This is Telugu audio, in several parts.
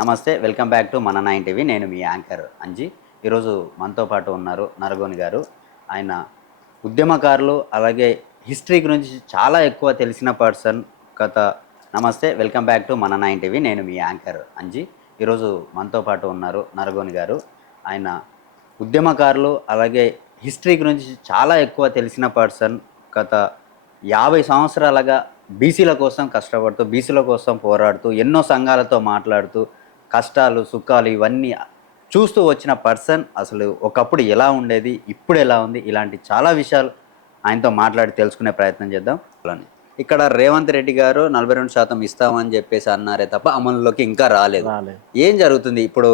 నమస్తే, వెల్కమ్ బ్యాక్ టు మన నైన్ టీవీ. నేను మీ యాంకర్ అంజీ. ఈరోజు మనతో పాటు ఉన్నారు నరగోని గారు. ఆయన ఉద్యమకారులు, అలాగే హిస్టరీ గురించి చాలా ఎక్కువ తెలిసిన పర్సన్. గత నమస్తే, వెల్కమ్ బ్యాక్ టు మన నైన్ టీవీ. నేను మీ యాంకర్ అంజీ. ఈరోజు మనతో పాటు ఉన్నారు నరగోని గారు. ఆయన ఉద్యమకారులు, అలాగే హిస్టరీ గురించి చాలా ఎక్కువ తెలిసిన పర్సన్. గత 50 సంవత్సరాలుగా బీసీల కోసం కష్టపడుతూ, బీసీల కోసం పోరాడుతూ, ఎన్నో సంఘాలతో మాట్లాడుతూ, కష్టాలు, సుఖాలు ఇవన్నీ చూస్తూ వచ్చిన పర్సన్. అసలు ఒకప్పుడు ఎలా ఉండేది, ఇప్పుడు ఎలా ఉంది, ఇలాంటి చాలా విషయాలు ఆయనతో మాట్లాడి తెలుసుకునే ప్రయత్నం చేద్దాం. అలానే ఇక్కడ రేవంత్ రెడ్డి గారు 42% ఇస్తామని చెప్పేసి అన్నారే తప్ప అమలులోకి ఇంకా రాలేదు. ఏం జరుగుతుంది ఇప్పుడు?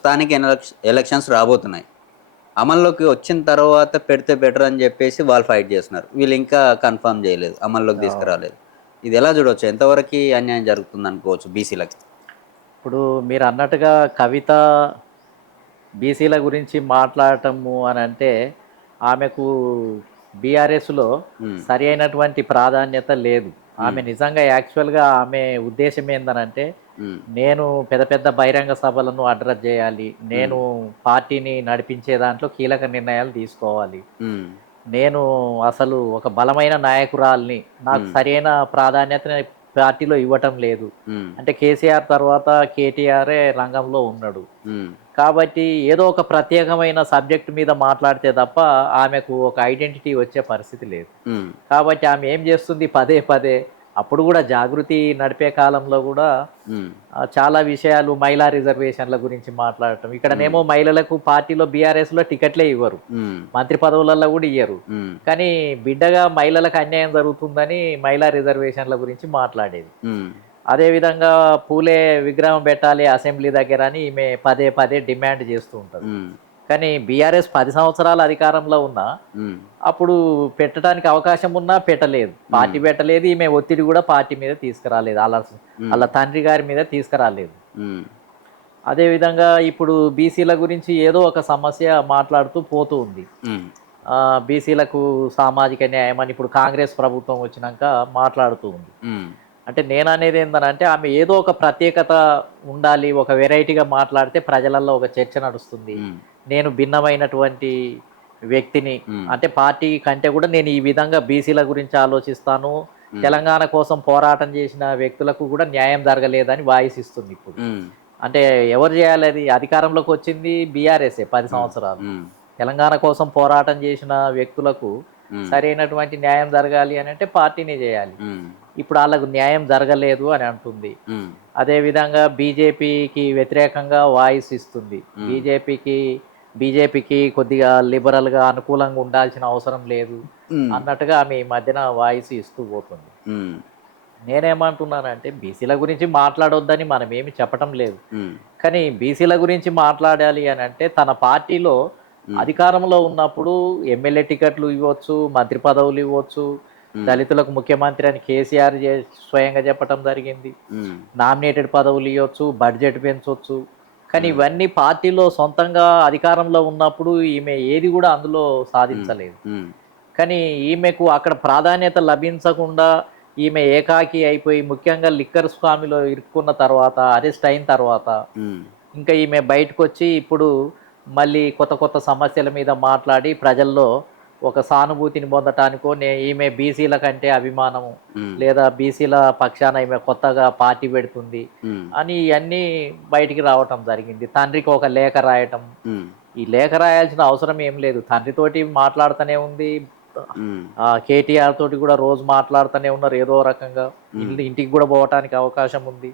స్థానిక ఎలక్షన్స్ రాబోతున్నాయి. అమల్లోకి వచ్చిన తర్వాత పెడితే బెటర్ అని చెప్పేసి వాళ్ళు ఫైట్ చేస్తున్నారు. వీళ్ళు ఇంకా కన్ఫర్మ్ చేయలేదు, అమల్లోకి తీసుకురాలేదు. ఇది ఎలా చూడవచ్చు? ఎంతవరకు అన్యాయం జరుగుతుంది అనుకోవచ్చు బీసీలకి? ఇప్పుడు మీరు అన్నట్టుగా కవిత బీసీల గురించి మాట్లాడటము అని అంటే ఆమెకు బీఆర్ఎస్లో సరి అయినటువంటి ప్రాధాన్యత లేదు. ఆమె నిజంగా యాక్చువల్గా ఆమె ఉద్దేశం ఏందనంటే, నేను పెద్ద పెద్ద బహిరంగ సభలను అడ్రస్ చేయాలి, నేను పార్టీని నడిపించే దాంట్లో కీలక నిర్ణయాలు తీసుకోవాలి, నేను అసలు ఒక బలమైన నాయకురాల్ని, నాకు సరైన ప్రాధాన్యత పార్టీలో ఇవ్వటం లేదు అంటే కేసీఆర్ తర్వాత కేటీఆరే రంగంలో ఉన్నాడు కాబట్టి ఏదో ఒక ప్రత్యేకమైన సబ్జెక్ట్ మీద మాట్లాడితే తప్ప ఆమెకు ఒక ఐడెంటిటీ వచ్చే పరిస్థితి లేదు. కాబట్టి ఆమె ఏం చేస్తుంది, పదే పదే అప్పుడు కూడా జాగృతి నడిపే కాలంలో కూడా చాలా విషయాలు, మహిళా రిజర్వేషన్ల గురించి మాట్లాడటం. ఇక్కడనేమో మహిళలకు పార్టీలో బీఆర్ఎస్లో టికెట్లే ఇవ్వరు, మంత్రి పదవులలో కూడా ఇయ్యరు, కానీ బిడ్డగా మహిళలకు అన్యాయం జరుగుతుందని మహిళా రిజర్వేషన్ల గురించి మాట్లాడేది. అదేవిధంగా పూలే విగ్రహం పెట్టాలి అసెంబ్లీ దగ్గర అని ఈమె పదే పదే డిమాండ్ చేస్తూ ఉంటుంది. కానీ బీఆర్ఎస్ 10 సంవత్సరాల అధికారంలో ఉన్నా అప్పుడు పెట్టడానికి అవకాశం ఉన్నా పెట్టలేదు, పార్టీ పెట్టలేదు. ఈమె ఒత్తిడి కూడా పార్టీ మీద తీసుకురాలేదు, వాళ్ళ తండ్రి గారి మీద తీసుకురాలేదు. అదేవిధంగా ఇప్పుడు బీసీల గురించి ఏదో ఒక సమస్య మాట్లాడుతూ పోతూ ఉంది. బీసీలకు సామాజిక న్యాయం అని ఇప్పుడు కాంగ్రెస్ ప్రభుత్వం వచ్చినాక మాట్లాడుతూ ఉంది. అంటే నేను అనేది ఏంటంటే, ఆమె ఏదో ఒక ప్రత్యేకత ఉండాలి, ఒక వెరైటీగా మాట్లాడితే ప్రజలలో ఒక చర్చ నడుస్తుంది. నేను భిన్నమైనటువంటి వ్యక్తిని, అంటే పార్టీ కంటే కూడా నేను ఈ విధంగా బీసీల గురించి ఆలోచిస్తాను, తెలంగాణ కోసం పోరాటం చేసిన వ్యక్తులకు కూడా న్యాయం జరగలేదని వాయిస్ ఇస్తుంది. ఇప్పుడు అంటే ఎవరు చేయాలి అది? అధికారంలోకి వచ్చింది బీఆర్ఎస్ఏ 10 సంవత్సరాలు. తెలంగాణ కోసం పోరాటం చేసిన వ్యక్తులకు సరైనటువంటి న్యాయం జరగాలి అని అంటే పార్టీనే చేయాలి. ఇప్పుడు వాళ్ళకు న్యాయం జరగలేదు అని అంటుంది. అదేవిధంగా బీజేపీకి వ్యతిరేకంగా వాయిస్ ఇస్తుంది. బీజేపీకి కొద్దిగా లిబరల్గా అనుకూలంగా ఉండాల్సిన అవసరం లేదు అన్నట్టుగా ఆమె ఈ మధ్యన వాయిస్ ఇస్తూ పోతుంది. నేనేమంటున్నానంటే, బీసీల గురించి మాట్లాడొద్దని మనం ఏమి చెప్పటం లేదు, కానీ బీసీల గురించి మాట్లాడాలి అని అంటే తన పార్టీలో అధికారంలో ఉన్నప్పుడు ఎమ్మెల్యే టికెట్లు ఇవ్వచ్చు, మంత్రి పదవులు ఇవ్వచ్చు, దళితులకు ముఖ్యమంత్రి అని కేసీఆర్ స్వయంగా చెప్పడం జరిగింది, నామినేటెడ్ పదవులు ఇవ్వచ్చు, బడ్జెట్ పెంచవచ్చు. కానీ ఇవన్నీ పార్టీలో సొంతంగా అధికారంలో ఉన్నప్పుడు ఈమె ఏది కూడా అందులో సాధించలేదు. కానీ ఈమెకు అక్కడ ప్రాధాన్యత లభించకుండా ఈమె ఏకాకి అయిపోయి, ముఖ్యంగా లిక్కర్ స్వామిలో ఇరుక్కున్న తర్వాత, అరెస్ట్ అయిన తర్వాత ఇంకా ఈమె బయటకు వచ్చి ఇప్పుడు మళ్ళీ కొత్త కొత్త సమస్యల మీద మాట్లాడి ప్రజల్లో ఒక సానుభూతిని పొందటానికో, ఈమె బీసీల కంటే అభిమానము, లేదా బీసీల పక్షాన ఈమె కొత్తగా పార్టీ పెడుతుంది అని ఇవన్నీ బయటికి రావటం జరిగింది. తండ్రికి ఒక లేఖ రాయటం, ఈ లేఖ రాయాల్సిన అవసరం ఏం లేదు, తండ్రితోటి మాట్లాడుతూనే ఉంది, కేటీఆర్ తోటి కూడా రోజు మాట్లాడుతూనే ఉన్నారు ఏదో రకంగా, ఇంటికి కూడా పోవటానికి అవకాశం ఉంది.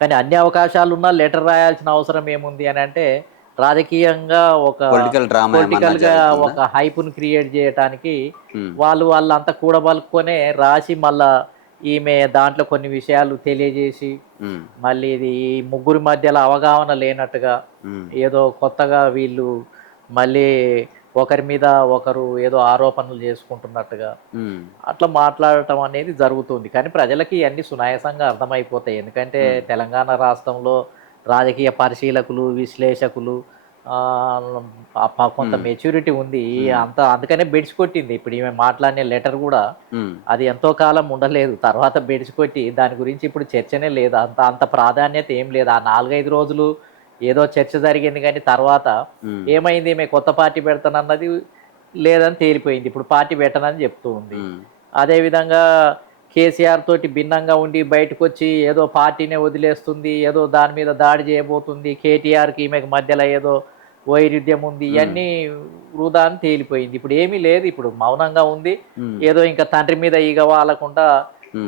కానీ అన్ని అవకాశాలు ఉన్నా లెటర్ రాయాల్సిన అవసరం ఏముంది అని అంటే, రాజకీయంగా ఒక పొలిటికల్ గా ఒక హైప్ను క్రియేట్ చేయడానికి వాళ్ళంతా కూడబలుకొనే రాసి, మళ్ళా ఈమె దాంట్లో కొన్ని విషయాలు తెలియజేసి, మళ్ళీ ఇది ఈ ముగ్గురి మధ్యలో అవగాహన లేనట్టుగా ఏదో కొత్తగా వీళ్ళు మళ్ళీ ఒకరి మీద ఒకరు ఏదో ఆరోపణలు చేసుకుంటున్నట్టుగా అట్లా మాట్లాడటం అనేది జరుగుతుంది. కానీ ప్రజలకి అన్ని సునాయాసంగా అర్థమైపోతాయి. ఎందుకంటే తెలంగాణ రాష్ట్రంలో రాజకీయ పరిశీలకులు, విశ్లేషకులు కొంత మెచ్యూరిటీ ఉంది అంత, అందుకనే బెడిసి కొట్టింది. ఇప్పుడు ఈమె మాట్లాడిన లెటర్ కూడా అది ఎంతో కాలం ఉండలేదు, తర్వాత బెడిసి కొట్టి దాని గురించి ఇప్పుడు చర్చనే లేదు, అంత అంత ప్రాధాన్యత ఏం లేదు. ఆ 4-5 రోజులు ఏదో చర్చ జరిగింది కానీ తర్వాత ఏమైంది, ఈమె కొత్త పార్టీ పెడతానన్నది లేదని తేలిపోయింది. ఇప్పుడు పార్టీ పెట్టనని చెప్తూ ఉంది. అదేవిధంగా కేసీఆర్ తోటి భిన్నంగా ఉండి బయటకు వచ్చి ఏదో పార్టీనే వదిలేస్తుంది, ఏదో దాని మీద దాడి చేయబోతుంది, కేటీఆర్కి ఈమెకు మధ్యలో ఏదో వైరుధ్యం ఉంది, ఇవన్నీ వృధా అని తేలిపోయింది. ఇప్పుడు ఏమీ లేదు, ఇప్పుడు మౌనంగా ఉంది. ఏదో ఇంకా తండ్రి మీద ఈగ వాలకుండా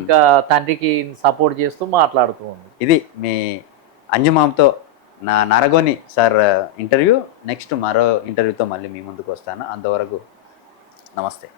ఇంకా తండ్రికి సపోర్ట్ చేస్తూ మాట్లాడుతూ ఉంది. ఇది మీ అంజమామతో నా నరగోని సార్ ఇంటర్వ్యూ. నెక్స్ట్ మరో ఇంటర్వ్యూతో మళ్ళీ మీ ముందుకు వస్తాను. అంతవరకు నమస్తే.